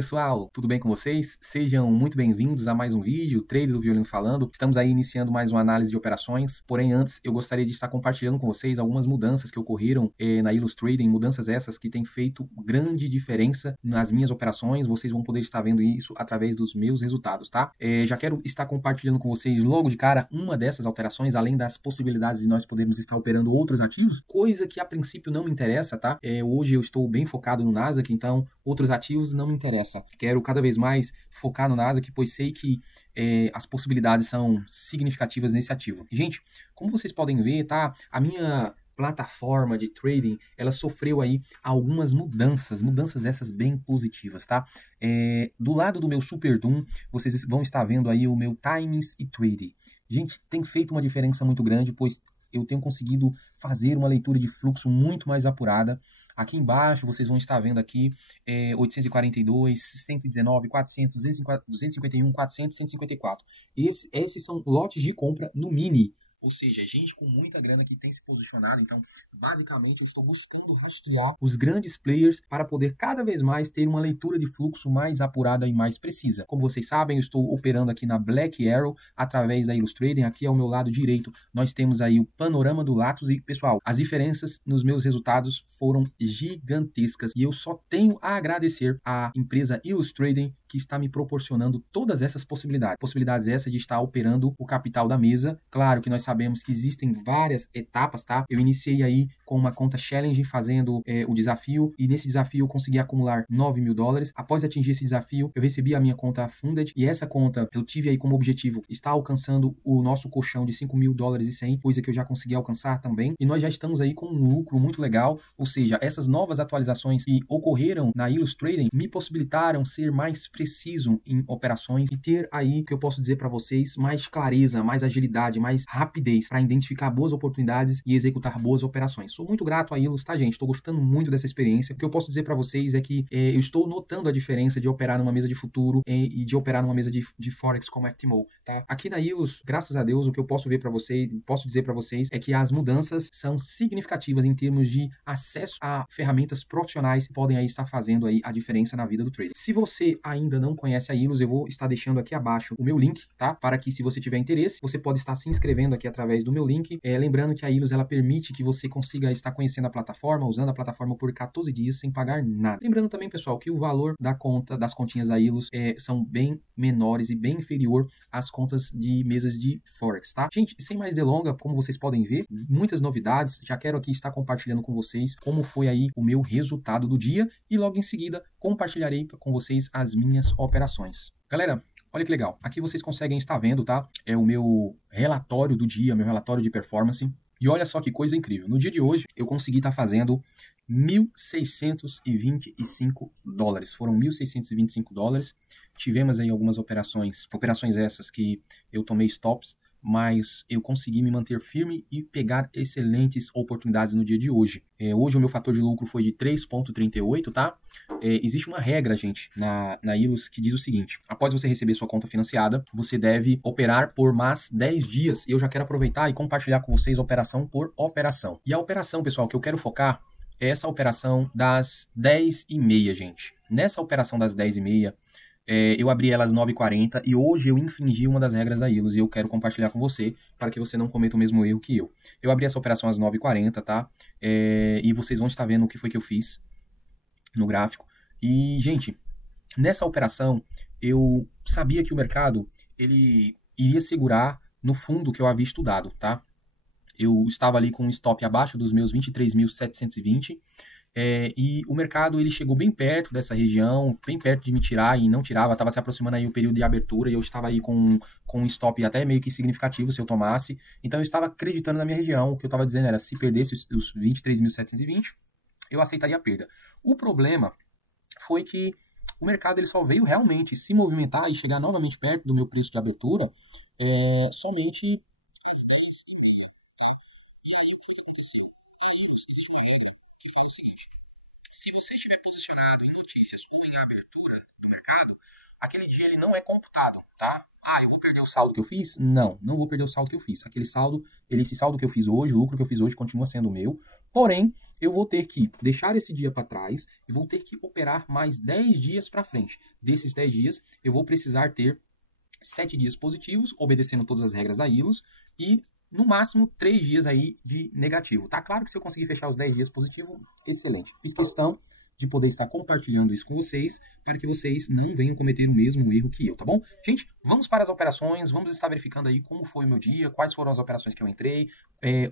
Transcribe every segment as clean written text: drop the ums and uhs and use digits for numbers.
pessoal, tudo bem com vocês? Sejam muito bem-vindos a mais um vídeo, Trader do Violino falando. Estamos aí iniciando mais uma análise de operações, porém antes eu gostaria de estar compartilhando com vocês algumas mudanças que ocorreram na Illustrading, mudanças essas que têm feito grande diferença nas minhas operações. Vocês vão poder estar vendo isso através dos meus resultados, tá? Já quero estar compartilhando com vocês logo de cara uma dessas alterações, além das possibilidades de nós podermos estar operando outros ativos, coisa que a princípio não me interessa, tá? Hoje eu estou bem focado no Nasdaq, então outros ativos não me interessa. Quero cada vez mais focar no Nasdaq, pois sei que as possibilidades são significativas nesse ativo. Gente, como vocês podem ver, tá? A minha plataforma de trading, ela sofreu aí algumas mudanças essas bem positivas, tá? Do lado do meu Super Doom, vocês vão estar vendo aí o meu Times e Trading. Gente, tem feito uma diferença muito grande, pois eu tenho conseguido fazer uma leitura de fluxo muito mais apurada. Aqui embaixo vocês vão estar vendo aqui 842, 119, 400, 251, 400, 154. Esses são lotes de compra no mini. Ou seja, gente com muita grana que tem se posicionado. Então, basicamente, eu estou buscando rastrear os grandes players para poder cada vez mais ter uma leitura de fluxo mais apurada e mais precisa. Como vocês sabem, eu estou operando aqui na Black Arrow através da Illustrading. Aqui ao meu lado direito, nós temos aí o panorama do Latus. E, pessoal, as diferenças nos meus resultados foram gigantescas. E eu só tenho a agradecer à empresa Illustrading que está me proporcionando todas essas possibilidades. Possibilidades essas de estar operando o capital da mesa. Claro que nós sabemos que existem várias etapas, tá? Eu iniciei aí com uma conta challenge fazendo o desafio, e nesse desafio eu consegui acumular $9.000. Após atingir esse desafio, eu recebi a minha conta funded, e essa conta eu tive aí como objetivo estar alcançando o nosso colchão de $5.100, coisa que eu já consegui alcançar também, e nós já estamos aí com um lucro muito legal. Ou seja, essas novas atualizações que ocorreram na Illustrading me possibilitaram ser mais preciso em operações e ter aí, que eu posso dizer para vocês, mais clareza, mais agilidade, mais rapidez para identificar boas oportunidades e executar boas operações. Sou muito grato a Illus, tá, gente? Estou gostando muito dessa experiência. O que eu posso dizer para vocês é que eu estou notando a diferença de operar numa mesa de futuro e de operar numa mesa de Forex como FTMO, tá? Aqui na Illus, graças a Deus, o que eu posso dizer para vocês é que as mudanças são significativas em termos de acesso a ferramentas profissionais que podem aí estar fazendo aí a diferença na vida do trader. Se você ainda não conhece a Illus, eu vou estar deixando aqui abaixo o meu link, tá? Para que, se você tiver interesse, você pode estar se inscrevendo aqui através do meu link. Lembrando que a Illus, ela permite que você consiga estar conhecendo a plataforma, usando a plataforma por 14 dias sem pagar nada. Lembrando também, pessoal, que o valor das continhas da Illus são bem menores e bem inferior às contas de mesas de Forex, tá? Gente, sem mais delonga, como vocês podem ver, muitas novidades. Já quero aqui estar compartilhando com vocês como foi aí o meu resultado do dia, e logo em seguida compartilharei com vocês as minhas operações. Galera, olha que legal. Aqui vocês conseguem estar vendo, tá? É o meu relatório do dia, meu relatório de performance. E olha só que coisa incrível. No dia de hoje, eu consegui estar fazendo $1.625. Foram $1.625. Tivemos aí algumas operações essas que eu tomei stops, mas eu consegui me manter firme e pegar excelentes oportunidades no dia de hoje. Hoje o meu fator de lucro foi de 3,38, tá? Existe uma regra, gente, na Illus que diz o seguinte: após você receber sua conta financiada, você deve operar por mais 10 dias. E eu já quero aproveitar e compartilhar com vocês operação por operação. E a operação, pessoal, que eu quero focar é essa operação das 10h30, gente. Nessa operação das 10h30, eu abri elas às 9h40 e hoje eu infringi uma das regras da Illus e eu quero compartilhar com você para que você não cometa o mesmo erro que eu. Eu abri essa operação às 9h40, tá? E vocês vão estar vendo o que foi que eu fiz no gráfico. E, gente, nessa operação eu sabia que o mercado ele iria segurar no fundo que eu havia estudado, tá? Eu estava ali com um stop abaixo dos meus 23.720. E o mercado ele chegou bem perto dessa região, bem perto de me tirar e não tirava, estava se aproximando aí o período de abertura e eu estava aí com um stop até meio que significativo se eu tomasse. Então eu estava acreditando na minha região. O que eu estava dizendo era, se perdesse os 23.720, eu aceitaria a perda. O problema foi que o mercado ele só veio realmente se movimentar e chegar novamente perto do meu preço de abertura somente às 10h30. E aí o que aconteceu? Existe uma regra que fala o seguinte: se você estiver posicionado em notícias ou em abertura do mercado, aquele dia ele não é computado, tá? Ah, eu vou perder o saldo que eu fiz? Não, não vou perder o saldo que eu fiz. Esse saldo que eu fiz hoje, o lucro que eu fiz hoje continua sendo o meu. Porém, eu vou ter que deixar esse dia para trás e vou ter que operar mais 10 dias para frente. Desses 10 dias, eu vou precisar ter 7 dias positivos, obedecendo todas as regras da ILOS, e no máximo 3 dias aí de negativo. Tá claro que se eu conseguir fechar os 10 dias positivo, excelente. Fiz questão de poder estar compartilhando isso com vocês, para que vocês não venham cometer o mesmo erro que eu, tá bom? Gente, vamos para as operações, vamos estar verificando aí como foi o meu dia, quais foram as operações que eu entrei,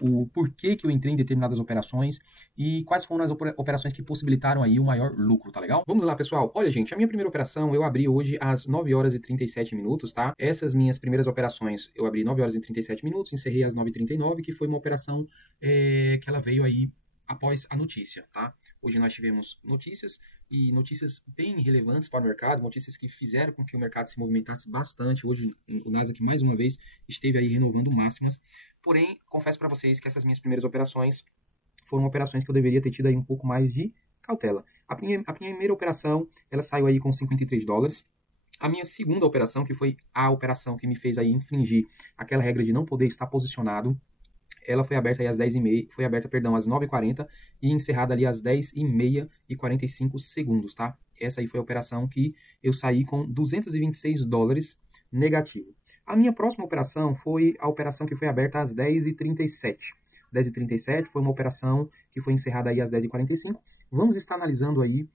o porquê que eu entrei em determinadas operações e quais foram as operações que possibilitaram aí o maior lucro, tá legal? Vamos lá, pessoal. Olha, gente, a minha primeira operação eu abri hoje às 9 horas e 37 minutos, tá? Essas minhas primeiras operações eu abri 9 horas e 37 minutos, encerrei às 9h39, que foi uma operação que ela veio aí após a notícia, tá? Hoje nós tivemos notícias e notícias bem relevantes para o mercado, notícias que fizeram com que o mercado se movimentasse bastante. Hoje o Nasdaq mais uma vez esteve aí renovando máximas. Porém, confesso para vocês que essas minhas primeiras operações foram operações que eu deveria ter tido aí um pouco mais de cautela. A primeira operação, ela saiu aí com 53 dólares. A minha segunda operação, que foi a operação que me fez aí infringir aquela regra de não poder estar posicionado, ela foi aberta aí às 10h30, às 9h40 e encerrada ali às 10h30 e 45 segundos, tá? Essa aí foi a operação que eu saí com 226 dólares negativo. A minha próxima operação foi a operação que foi aberta às 10h37. 10h37 foi uma operação que foi encerrada aí às 10h45. Vamos estar analisando aí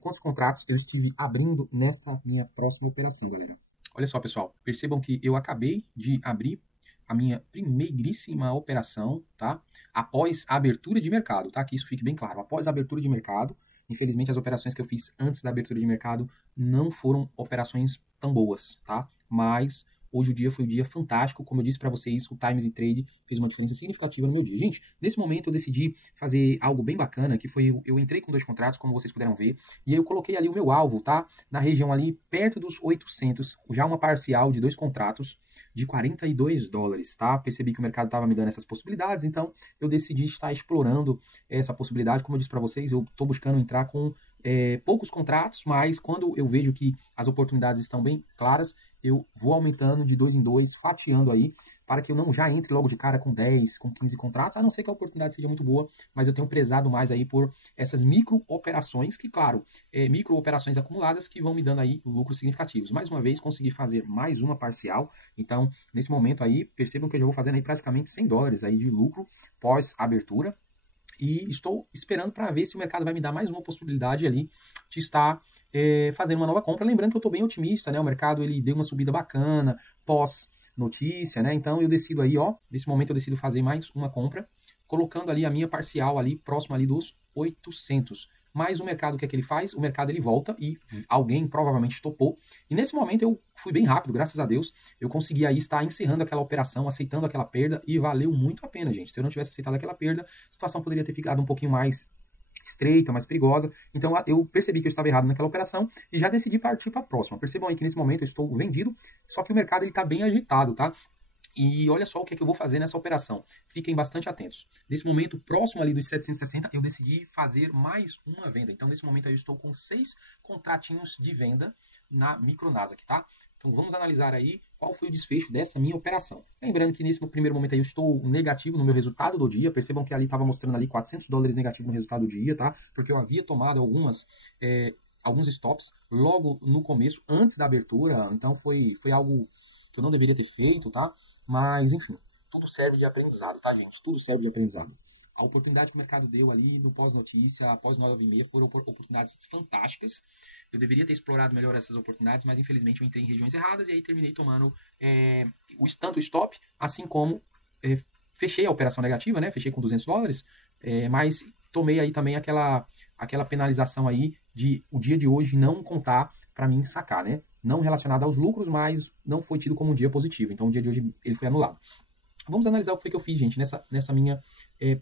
quantos contratos eu estive abrindo nesta minha próxima operação, galera. Olha só, pessoal, percebam que eu acabei de abrir a minha primeiríssima operação, tá? Após a abertura de mercado, tá? Que isso fique bem claro. Após a abertura de mercado, infelizmente as operações que eu fiz antes da abertura de mercado não foram operações tão boas, tá? Mas hoje o dia foi um dia fantástico. Como eu disse para vocês, o Times e Trade fez uma diferença significativa no meu dia. Gente, nesse momento eu decidi fazer algo bem bacana, que foi, eu entrei com 2 contratos, como vocês puderam ver, e aí eu coloquei ali o meu alvo, tá? Na região ali, perto dos 800, já uma parcial de 2 contratos, de 42 dólares, tá? Percebi que o mercado estava me dando essas possibilidades, então eu decidi estar explorando essa possibilidade. Como eu disse para vocês, eu estou buscando entrar com poucos contratos, mas quando eu vejo que as oportunidades estão bem claras, eu vou aumentando de 2 em 2, fatiando aí, para que eu não já entre logo de cara com 10, com 15 contratos, a não ser que a oportunidade seja muito boa, mas eu tenho prezado mais aí por essas micro operações, que claro, micro operações acumuladas que vão me dando aí lucros significativos. Mais uma vez, consegui fazer mais uma parcial, então nesse momento aí, percebam que eu já vou fazendo aí praticamente 100 dólares aí de lucro pós abertura, e estou esperando para ver se o mercado vai me dar mais uma possibilidade ali de estar fazendo uma nova compra. Lembrando que eu estou bem otimista, né? O mercado ele deu uma subida bacana pós notícia, né? Então eu decido aí, ó, nesse momento eu decido fazer mais uma compra, colocando ali a minha parcial ali próximo ali dos 800. Mas o mercado, o que é que ele faz? O mercado ele volta e alguém provavelmente topou. E nesse momento eu fui bem rápido, graças a Deus. Eu consegui aí estar encerrando aquela operação, aceitando aquela perda e valeu muito a pena, gente. Se eu não tivesse aceitado aquela perda, a situação poderia ter ficado um pouquinho mais estreita, mais perigosa. Então eu percebi que eu estava errado naquela operação e já decidi partir para a próxima. Percebam aí que nesse momento eu estou vendido, só que o mercado ele está bem agitado, tá? E olha só o que é que eu vou fazer nessa operação. Fiquem bastante atentos. Nesse momento, próximo ali dos 760, eu decidi fazer mais uma venda. Então, nesse momento, eu estou com 6 contratinhos de venda na Micro Nasdaq, tá? Então, vamos analisar aí qual foi o desfecho dessa minha operação. Lembrando que nesse primeiro momento aí eu estou negativo no meu resultado do dia. Percebam que ali estava mostrando ali 400 dólares negativo no resultado do dia, tá? Porque eu havia tomado alguns stops logo no começo, antes da abertura. Então, foi algo que eu não deveria ter feito, tá? Mas, enfim, tudo serve de aprendizado, tá, gente? Tudo serve de aprendizado. A oportunidade que o mercado deu ali no pós-notícia, após 9h30, foram oportunidades fantásticas. Eu deveria ter explorado melhor essas oportunidades, mas infelizmente eu entrei em regiões erradas e aí terminei tomando tanto o stop, assim como fechei a operação negativa, né? Fechei com 200 dólares, mas tomei aí também aquela penalização aí de o dia de hoje não contar para mim sacar, né? Não relacionado aos lucros, mas não foi tido como um dia positivo. Então, o dia de hoje ele foi anulado. Vamos analisar o que foi que eu fiz, gente, nessa minha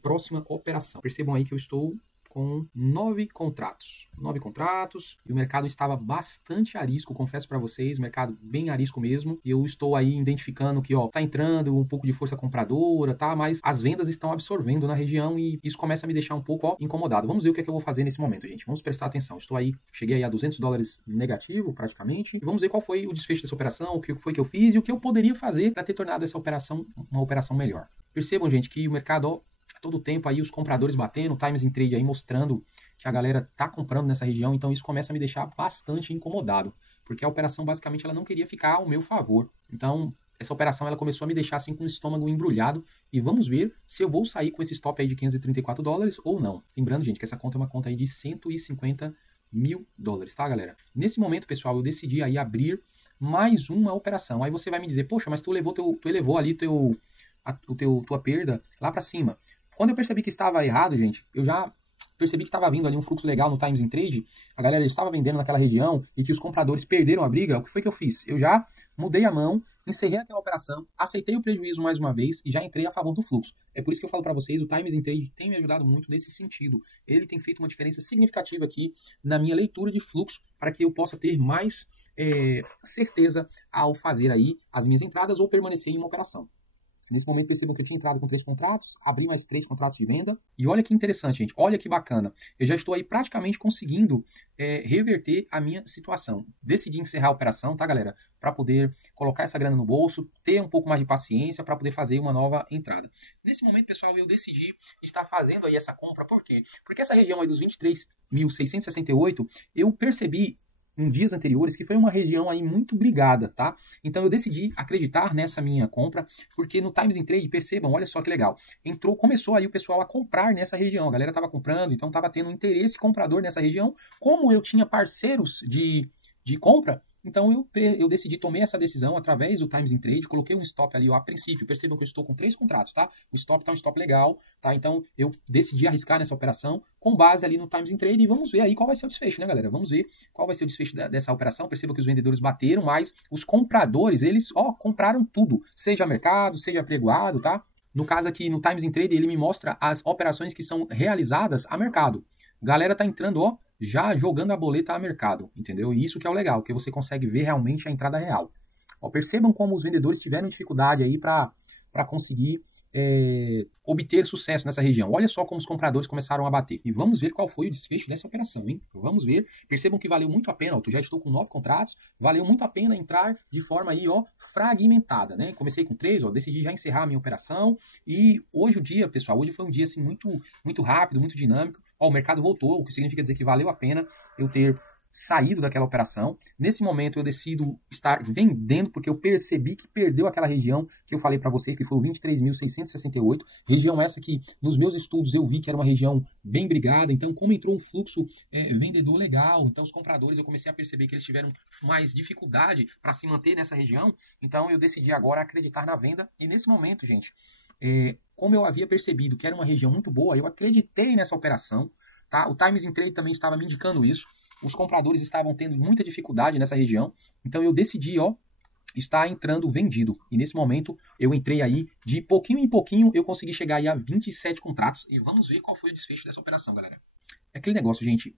próxima operação. Percebam aí que eu estou com 9 contratos. 9 contratos, e o mercado estava bastante arisco, confesso para vocês, mercado bem arisco mesmo. E eu estou aí identificando que, ó, tá entrando um pouco de força compradora, tá? Mas as vendas estão absorvendo na região e isso começa a me deixar um pouco, ó, incomodado. Vamos ver o que é que eu vou fazer nesse momento, gente. Vamos prestar atenção. Estou aí, cheguei aí a $200 negativo, praticamente. E vamos ver qual foi o desfecho dessa operação, o que foi que eu fiz e o que eu poderia fazer para ter tornado essa operação uma operação melhor. Percebam, gente, que o mercado, ó, todo tempo aí os compradores batendo, times in trade aí mostrando que a galera tá comprando nessa região, então isso começa a me deixar bastante incomodado, porque a operação basicamente ela não queria ficar ao meu favor. Então, essa operação ela começou a me deixar assim com o estômago embrulhado e vamos ver se eu vou sair com esse stop aí de $534 ou não. Lembrando, gente, que essa conta é uma conta aí de $150 mil, tá, galera? Nesse momento, pessoal, eu decidi aí abrir mais uma operação. Aí você vai me dizer, poxa, mas tu elevou ali tua perda lá para cima. Quando eu percebi que estava errado, gente, eu já percebi que estava vindo ali um fluxo legal no Times in Trade, a galera estava vendendo naquela região e que os compradores perderam a briga, o que foi que eu fiz? Eu já mudei a mão, encerrei aquela operação, aceitei o prejuízo mais uma vez e já entrei a favor do fluxo. É por isso que eu falo para vocês, o Times in Trade tem me ajudado muito nesse sentido. Ele tem feito uma diferença significativa aqui na minha leitura de fluxo para que eu possa ter mais certeza ao fazer aí as minhas entradas ou permanecer em uma operação. Nesse momento percebam que eu tinha entrado com 3 contratos, abri mais 3 contratos de venda. E olha que interessante, gente. Olha que bacana. Eu já estou aí praticamente conseguindo reverter a minha situação. Decidi encerrar a operação, tá, galera? Para poder colocar essa grana no bolso, ter um pouco mais de paciência para poder fazer uma nova entrada. Nesse momento, pessoal, eu decidi estar fazendo aí essa compra. Por quê? Porque essa região aí dos 23.668, eu percebi em dias anteriores, que foi uma região aí muito brigada, tá? Então eu decidi acreditar nessa minha compra, porque no Times in Trade, percebam, olha só que legal, começou aí o pessoal a comprar nessa região, a galera tava comprando, então tava tendo um interesse comprador nessa região, como eu tinha parceiros de compra, então eu decidi, tomei essa decisão através do Times in Trade, coloquei um stop ali, ó, a princípio, percebam que eu estou com 3 contratos, tá? O stop tá um stop legal, tá? Então eu decidi arriscar nessa operação com base ali no Times in Trade e vamos ver aí qual vai ser o desfecho, né, galera? Vamos ver qual vai ser o desfecho dessa operação. Percebam que os vendedores bateram, mas os compradores, eles, ó, compraram tudo, seja mercado, seja pregoado, tá? No caso aqui, no Times in Trade, ele me mostra as operações que são realizadas a mercado. Galera tá entrando, ó, já jogando a boleta a mercado, entendeu? E isso que é o legal, que você consegue ver realmente a entrada real. Ó, percebam como os vendedores tiveram dificuldade aí para conseguir obter sucesso nessa região. Olha só como os compradores começaram a bater. E vamos ver qual foi o desfecho dessa operação, hein? Vamos ver. Percebam que valeu muito a pena, ó, eu já estou com 9 contratos, valeu muito a pena entrar de forma aí, ó, fragmentada, né? Comecei com 3, ó, decidi já encerrar a minha operação e hoje o dia, pessoal, hoje foi um dia assim muito rápido, muito dinâmico. Ó, o mercado voltou, o que significa dizer que valeu a pena eu ter saído daquela operação. Nesse momento eu decido estar vendendo porque eu percebi que perdeu aquela região que eu falei para vocês, que foi o 23.668, região essa que nos meus estudos eu vi que era uma região bem brigada, então como entrou um fluxo vendedor legal, então os compradores eu comecei a perceber que eles tiveram mais dificuldade para se manter nessa região, então eu decidi agora acreditar na venda e nesse momento, gente, como eu havia percebido que era uma região muito boa, eu acreditei nessa operação, tá? O Times in Trade também estava me indicando isso. Os compradores estavam tendo muita dificuldade nessa região, então eu decidi, ó, estar entrando vendido. E nesse momento eu entrei aí, de pouquinho em pouquinho eu consegui chegar aí a 27 contratos. E vamos ver qual foi o desfecho dessa operação, galera. É aquele negócio, gente,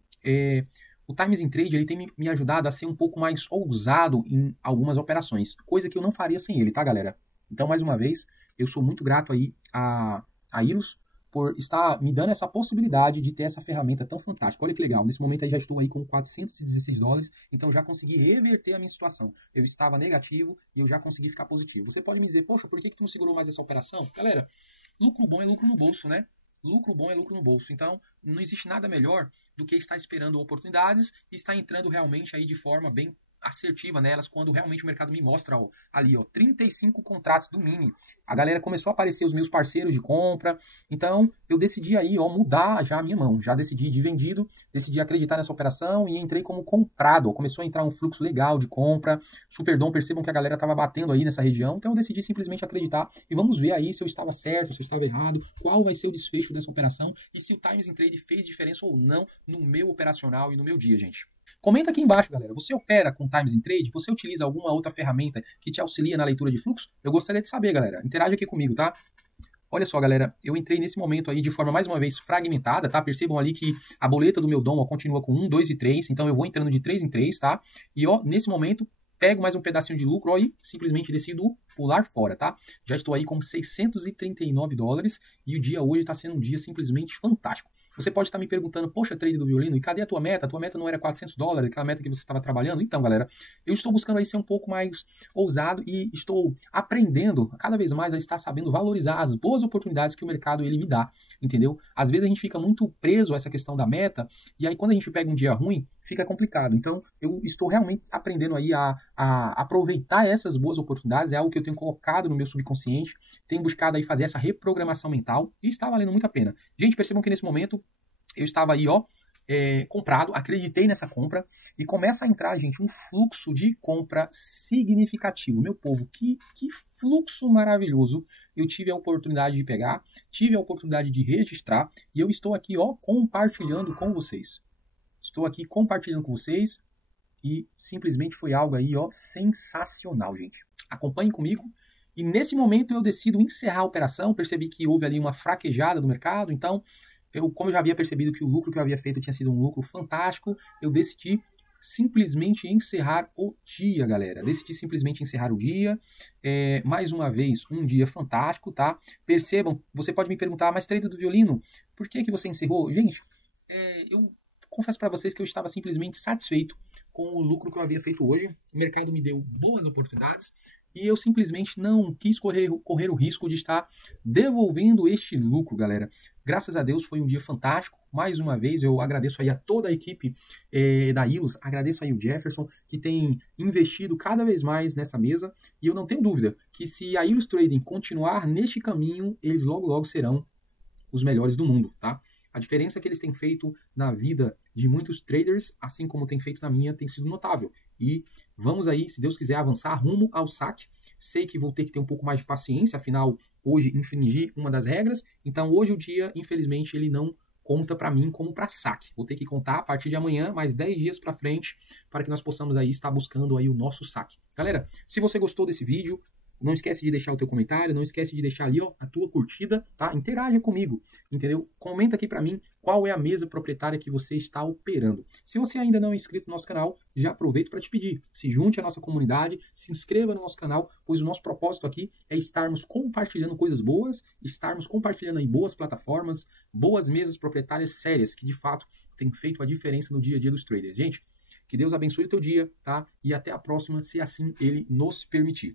o Times in Trade ele tem me ajudado a ser um pouco mais ousado em algumas operações, coisa que eu não faria sem ele, tá, galera? Então, mais uma vez, eu sou muito grato aí a Ilus por estar me dando essa possibilidade de ter essa ferramenta tão fantástica. Olha que legal, nesse momento aí já estou aí com $416, então já consegui reverter a minha situação. Eu estava negativo e eu já consegui ficar positivo. Você pode me dizer, poxa, por que tu não segurou mais essa operação? Galera, lucro bom é lucro no bolso, né? Lucro bom é lucro no bolso. Então, não existe nada melhor do que estar esperando oportunidades e estar entrando realmente aí de forma bem assertiva nelas, quando realmente o mercado me mostra, ó, ali, ó, 35 contratos do mini. A galera começou a aparecer os meus parceiros de compra, então eu decidi aí, ó, mudar já a minha mão, já decidi de vendido, decidi acreditar nessa operação e entrei como comprado, ó, começou a entrar um fluxo legal de compra, Superdom, percebam que a galera tava batendo aí nessa região, então eu decidi simplesmente acreditar e vamos ver aí se eu estava certo, se eu estava errado, qual vai ser o desfecho dessa operação e se o Times in Trade fez diferença ou não no meu operacional e no meu dia, gente. Comenta aqui embaixo, galera. Você opera com Times in Trade? Você utiliza alguma outra ferramenta que te auxilia na leitura de fluxo? Eu gostaria de saber, galera. Interage aqui comigo, tá? Olha só, galera, eu entrei nesse momento aí de forma, mais uma vez, fragmentada, tá? Percebam ali que a boleta do meu dom, ó, continua com 1, 2 e 3, então eu vou entrando de 3 em 3, tá? E, ó, nesse momento, pego mais um pedacinho de lucro, ó, e simplesmente decido pular fora, tá? Já estou aí com $639 e o dia hoje está sendo um dia simplesmente fantástico. Você pode estar me perguntando, poxa, trade do violino, e cadê a tua meta? A tua meta não era $400, aquela meta que você estava trabalhando? Então, galera, eu estou buscando aí ser um pouco mais ousado e estou aprendendo cada vez mais a estar sabendo valorizar as boas oportunidades que o mercado ele me dá, entendeu? Às vezes a gente fica muito preso a essa questão da meta e aí quando a gente pega um dia ruim, fica complicado. Então, eu estou realmente aprendendo aí a aproveitar essas boas oportunidades, é algo que eu tenho colocado no meu subconsciente, tenho buscado aí fazer essa reprogramação mental e está valendo muito a pena. Gente, percebam que nesse momento eu estava aí, ó, comprado, acreditei nessa compra e começa a entrar, gente, um fluxo de compra significativo. Meu povo, que fluxo maravilhoso eu tive a oportunidade de pegar, tive a oportunidade de registrar e eu estou aqui, ó, compartilhando com vocês. Estou aqui compartilhando com vocês e simplesmente foi algo aí, ó, sensacional, gente. Acompanhem comigo. E nesse momento eu decido encerrar a operação, percebi que houve ali uma fraquejada do mercado, então, como eu já havia percebido que o lucro que eu havia feito tinha sido um lucro fantástico, eu decidi simplesmente encerrar o dia, galera. Decidi simplesmente encerrar o dia. Mais uma vez, um dia fantástico, tá? Percebam, você pode me perguntar, mas trader do violino, por que você encerrou? Gente, eu confesso para vocês que eu estava simplesmente satisfeito com o lucro que eu havia feito hoje. O mercado me deu boas oportunidades e eu simplesmente não quis correr o risco de estar devolvendo este lucro, galera. Graças a Deus foi um dia fantástico. Mais uma vez eu agradeço aí a toda a equipe da Ilus, agradeço aí o Jefferson, que tem investido cada vez mais nessa mesa, e eu não tenho dúvida que se a Ilus Trading continuar neste caminho, eles logo logo serão os melhores do mundo, tá? A diferença que eles têm feito na vida de muitos traders, assim como tem feito na minha, tem sido notável. E vamos aí, se Deus quiser, avançar rumo ao saque. Sei que vou ter que ter um pouco mais de paciência, afinal, hoje infringi uma das regras. Então, hoje o dia, infelizmente, ele não conta para mim como para saque. Vou ter que contar a partir de amanhã, mais 10 dias para frente, para que nós possamos aí estar buscando aí o nosso saque. Galera, se você gostou desse vídeo, não esquece de deixar o teu comentário, não esquece de deixar ali, ó, a tua curtida, tá? Interaja comigo, entendeu? Comenta aqui para mim qual é a mesa proprietária que você está operando. Se você ainda não é inscrito no nosso canal, já aproveito para te pedir, se junte à nossa comunidade, se inscreva no nosso canal, pois o nosso propósito aqui é estarmos compartilhando coisas boas, estarmos compartilhando aí boas plataformas, boas mesas proprietárias sérias, que de fato têm feito a diferença no dia a dia dos traders. Gente, que Deus abençoe o teu dia, tá? E até a próxima, se assim Ele nos permitir.